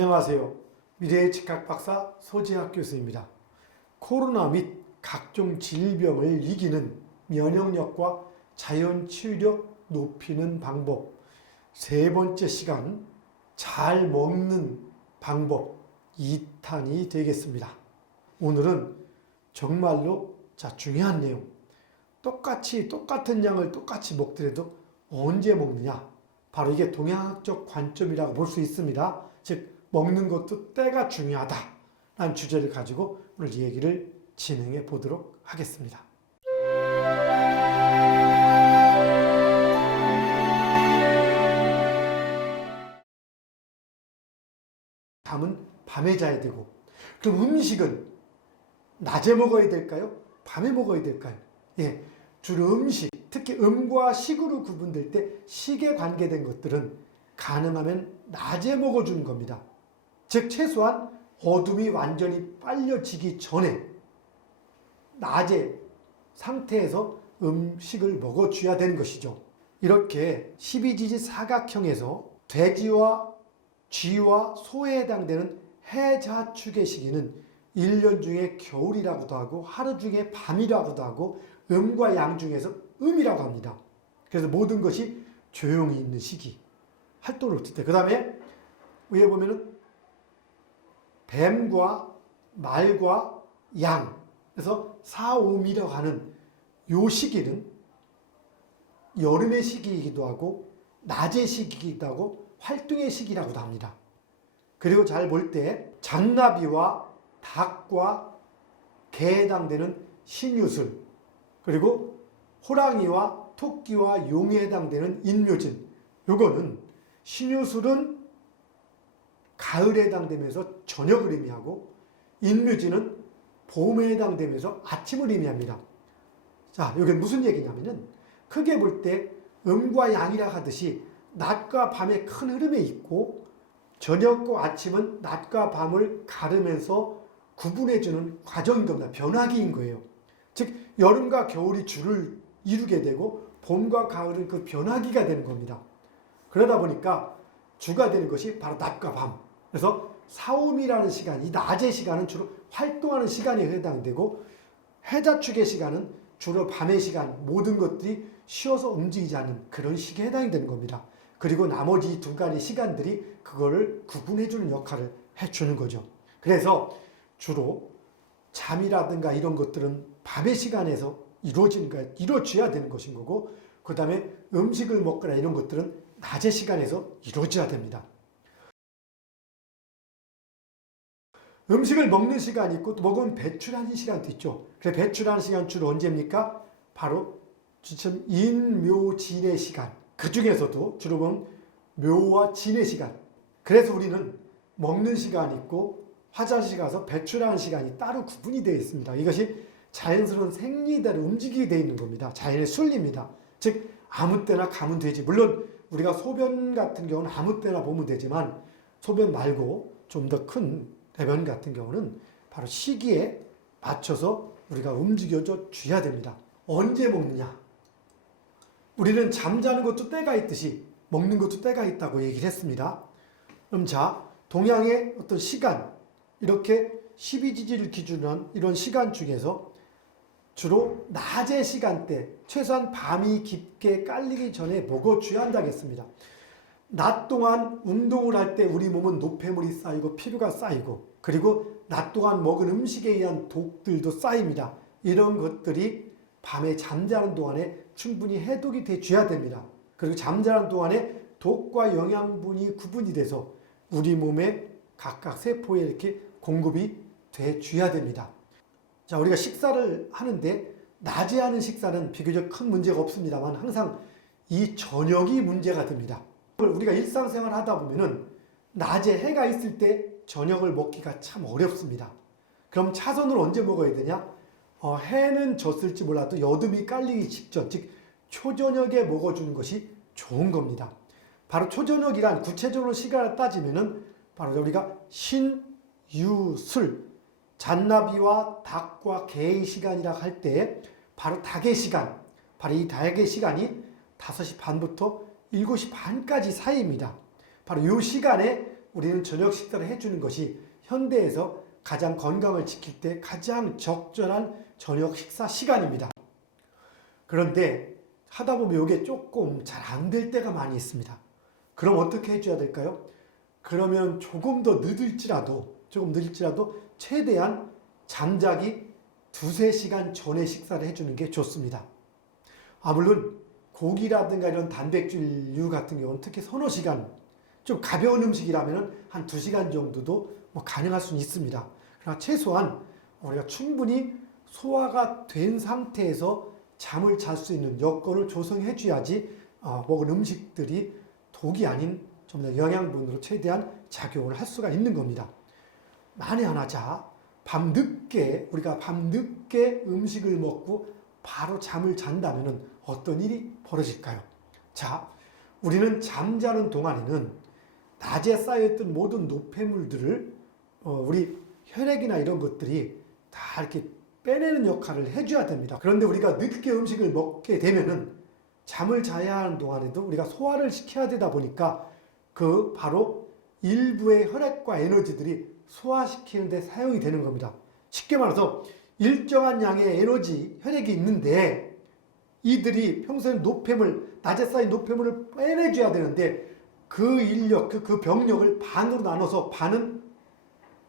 안녕하세요. 미래의 직학박사 소재학 교수입니다. 코로나 및 각종 질병을 이기는 면역력과 자연 치유력 높이는 방법 세 번째 시간, 잘 먹는 방법 2탄이 되겠습니다. 오늘은 정말로 중요한 내용, 똑같은 양을 똑같이 먹더라도 언제 먹느냐, 바로 이게 동양학적 관점이라고 볼 수 있습니다. 즉 먹는 것도 때가 중요하다라는 주제를 가지고 오늘 얘기를 진행해 보도록 하겠습니다. 잠은 밤에 자야 되고, 그럼 음식은 낮에 먹어야 될까요? 밤에 먹어야 될까요? 주로 음식, 특히 음과 식으로 구분될 때 식에 관계된 것들은 가능하면 낮에 먹어주는 겁니다. 즉 최소한 어둠이 완전히 빨려지기 전에 낮에 상태에서 음식을 먹어줘야 되는 것이죠. 이렇게 12지지 사각형에서 돼지와 쥐와 소에 해당되는 해자축의 시기는 1년 중에 겨울이라고도 하고 하루 중에 밤이라고도 하고 음과 양 중에서 음이라고 합니다. 그래서 모든 것이 조용히 있는 시기, 활동을 없을 때. 그 다음에 위에 보면은 뱀과 말과 양, 그래서 사오미라고 하는 요 시기는 여름의 시기이기도 하고 낮의 시기이기도 하고 활동의 시기라고도 합니다. 그리고 잘 볼 때 잔나비와 닭과 개에 해당되는 신유술, 그리고 호랑이와 토끼와 용에 해당되는 인묘진, 요거는 신유술은 가을에 해당되면서 저녁을 의미하고 인묘진은 봄에 해당되면서 아침을 의미합니다. 자, 이게 무슨 얘기냐면은 크게 볼 때 음과 양이라 하듯이 낮과 밤의 큰 흐름에 있고 저녁과 아침은 낮과 밤을 가르면서 구분해주는 과정인 겁니다. 변화기인 거예요. 즉 여름과 겨울이 주를 이루게 되고 봄과 가을은 그 변화기가 되는 겁니다. 그러다 보니까 주가 되는 것이 바로 낮과 밤. 그래서 사오미라는 시간, 이 낮의 시간은 주로 활동하는 시간에 해당되고 해자축의 시간은 주로 밤의 시간, 모든 것들이 쉬어서 움직이지 않는 그런 시기에 해당이 되는 겁니다. 그리고 나머지 두 가지 시간들이 그거를 구분해주는 역할을 해주는 거죠. 그래서 주로 잠이라든가 이런 것들은 밤의 시간에서 이루어져야 되는 것인 거고, 그 다음에 음식을 먹거나 이런 것들은 낮의 시간에서 이루어져야 됩니다. 음식을 먹는 시간이 있고 또 먹으면 배출하는 시간도 있죠. 그래서 배출하는 시간 주로 언제입니까? 바로 지금 인묘진의 시간. 그 중에서도 주로 보면 묘와 진의 시간. 그래서 우리는 먹는 시간이 있고 화장실 가서 배출하는 시간이 따로 구분이 되어 있습니다. 이것이 자연스러운 생리대로 움직이게 되어 있는 겁니다. 자연의 순리입니다. 즉 아무 때나 가면 되지. 물론 우리가 소변 같은 경우는 아무 때나 보면 되지만 소변 말고 좀 더 큰 대변 같은 경우는 바로 시기에 맞춰서 우리가 움직여줘 줘야 됩니다. 언제 먹느냐? 우리는 잠자는 것도 때가 있듯이 먹는 것도 때가 있다고 얘기를 했습니다. 그럼 자, 동양의 어떤 시간, 이렇게 12지지를 기준으로 한 이런 시간 중에서 주로 낮의 시간대, 최소한 밤이 깊게 깔리기 전에 먹어줘야 한다고 했습니다. 낮 동안 운동을 할 때 우리 몸은 노폐물이 쌓이고 피로가 쌓이고, 그리고 낮 동안 먹은 음식에 의한 독들도 쌓입니다. 이런 것들이 밤에 잠자는 동안에 충분히 해독이 돼줘야 됩니다. 그리고 잠자는 동안에 독과 영양분이 구분이 돼서 우리 몸에 각각 세포에 이렇게 공급이 돼줘야 됩니다. 자, 우리가 식사를 하는데 낮에 하는 식사는 비교적 큰 문제가 없습니다만 항상 이 저녁이 문제가 됩니다. 우리가 일상생활 하다 보면은 낮에 해가 있을 때 저녁을 먹기가 참 어렵습니다. 그럼 차선을 언제 먹어야 되냐? 해는 졌을지 몰라도 여름이 깔리기 직전, 즉 초저녁에 먹어주는 것이 좋은 겁니다. 바로 초저녁이란 구체적으로 시간을 따지면은 바로 우리가 신유술, 잔나비와 닭과 개의 시간이라 할 때 바로 닭의 시간, 바로 이 닭의 시간이 5시 반부터 7시 반까지 사이입니다. 바로 이 시간에 우리는 저녁 식사를 해주는 것이 현대에서 가장 건강을 지킬 때 가장 적절한 저녁 식사 시간입니다. 그런데 하다 보면 이게 조금 잘 안 될 때가 많이 있습니다. 그럼 어떻게 해줘야 될까요? 그러면 조금 늦을지라도 최대한 잠자기 2-3시간 전에 식사를 해주는 게 좋습니다. 물론 고기라든가 이런 단백질류 같은 경우는 특히 서너 시간, 좀 가벼운 음식이라면 한 2시간 정도도 가능할 수는 있습니다. 그러나 최소한 우리가 충분히 소화가 된 상태에서 잠을 잘 수 있는 여건을 조성해 줘야지 먹은 음식들이 독이 아닌 좀 더 영양분으로 최대한 작용을 할 수가 있는 겁니다. 만에 하나 우리가 밤늦게 음식을 먹고 바로 잠을 잔다면 어떤 일이 벌어질까요? 우리는 잠자는 동안에는 낮에 쌓여있던 모든 노폐물들을 우리 혈액이나 이런 것들이 다 이렇게 빼내는 역할을 해줘야 됩니다. 그런데 우리가 늦게 음식을 먹게 되면은 잠을 자야 하는 동안에도 우리가 소화를 시켜야 되다 보니까 그 바로 일부의 혈액과 에너지들이 소화시키는 데 사용이 되는 겁니다. 쉽게 말해서 일정한 양의 에너지, 혈액이 있는데 이들이 평소에 낮에 쌓인 노폐물을 빼내줘야 되는데 그 인력, 그 병력을 반으로 나눠서 반은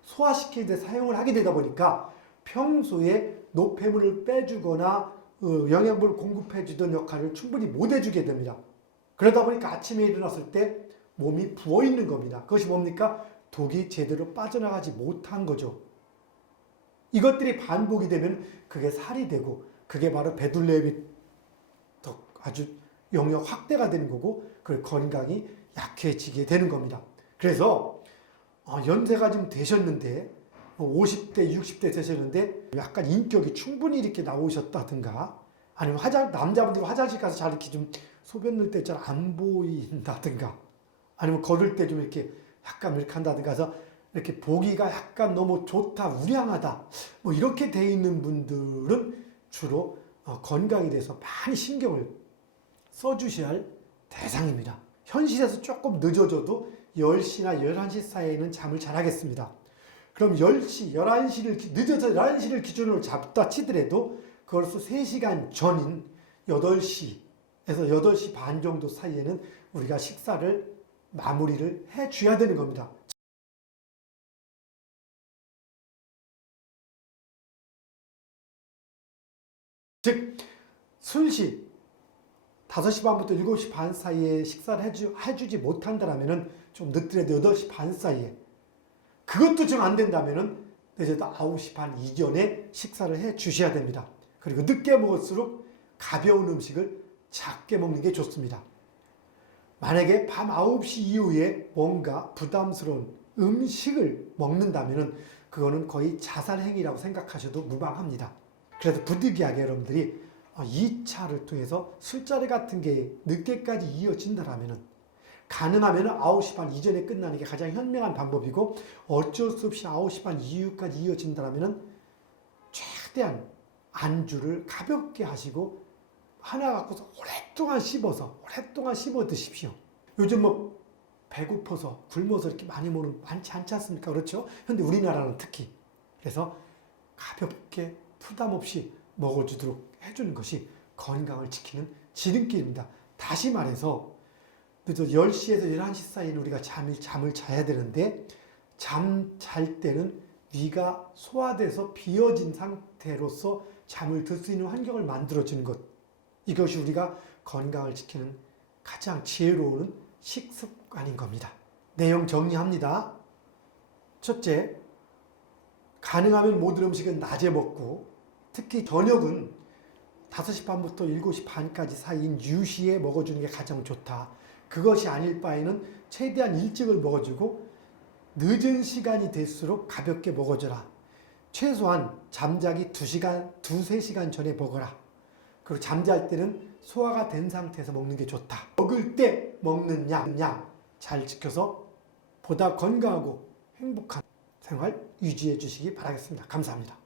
소화시키는 데 사용을 하게 되다 보니까 평소에 노폐물을 빼주거나 영양분을 공급해주던 역할을 충분히 못 해주게 됩니다. 그러다 보니까 아침에 일어났을 때 몸이 부어있는 겁니다. 그것이 뭡니까? 독이 제대로 빠져나가지 못한 거죠. 이것들이 반복이 되면 그게 살이 되고 그게 바로 배둘레비 아주 영역 확대가 되는 거고 그 건강이 약해지게 되는 겁니다. 그래서 연세가 좀 되셨는데 50대, 60대 되셨는데 약간 인격이 충분히 이렇게 나오셨다든가 아니면 남자분들 화장실 가서 잘 이렇게 좀 소변 넣을 때 잘 안 보인다든가 아니면 걸을 때 좀 이렇게 약간 이렇게 한다든가 해서 이렇게 보기가 약간 너무 좋다, 우량하다 이렇게 돼 있는 분들은 주로 건강에 대해서 많이 신경을 써주셔야 할 대상입니다. 현실에서 조금 늦어져도 10시나 11시 사이에는 잠을 잘 하겠습니다. 그럼 10시, 11시를 늦어서 11시를 기준으로 잡다 치더라도 그걸로 3시간 전인 8시에서 8시 반 정도 사이에는 우리가 식사를 마무리를 해줘야 되는 겁니다. 즉 순시 5시 반부터 7시 반 사이에 식사를 해주지 못한다면 좀 늦더라도 8시 반 사이에 그것도 좀 안 된다면 늦어도 9시 반 이전에 식사를 해 주셔야 됩니다. 그리고 늦게 먹을수록 가벼운 음식을 작게 먹는 게 좋습니다. 만약에 밤 9시 이후에 뭔가 부담스러운 음식을 먹는다면 그거는 거의 자살행위라고 생각하셔도 무방합니다. 그래서 부득이하게 여러분들이 2차를 통해서 술자리 같은 게 늦게까지 이어진다면 가능하면 9시 반 이전에 끝나는 게 가장 현명한 방법이고 어쩔 수 없이 9시 반 이후까지 이어진다면 최대한 안주를 가볍게 하시고 하나 갖고서 오랫동안 씹어 드십시오. 요즘 배고파서 굶어서 이렇게 많이 먹는 많지 않지 않습니까? 그렇죠? 근데 우리나라는 특히 그래서 가볍게 부담 없이 먹어주도록 해주는 것이 건강을 지키는 지름길입니다. 다시 말해서 10시에서 11시 사이에는 우리가 잠을 자야 되는데 잠 잘 때는 위가 소화돼서 비어진 상태로서 잠을 들 수 있는 환경을 만들어주는 것, 이것이 우리가 건강을 지키는 가장 지혜로운 식습관인 겁니다. 내용 정리합니다. 첫째, 가능하면 모든 음식은 낮에 먹고 특히 저녁은 5시 반부터 7시 반까지 사이인 유시에 먹어주는 게 가장 좋다. 그것이 아닐 바에는 최대한 일찍을 먹어주고 늦은 시간이 될수록 가볍게 먹어줘라. 최소한 잠자기 2-3시간 전에 먹어라. 그리고 잠잘 때는 소화가 된 상태에서 먹는 게 좋다. 먹을 때 먹는 양 잘 지켜서 보다 건강하고 행복한 생활 유지해 주시기 바라겠습니다. 감사합니다.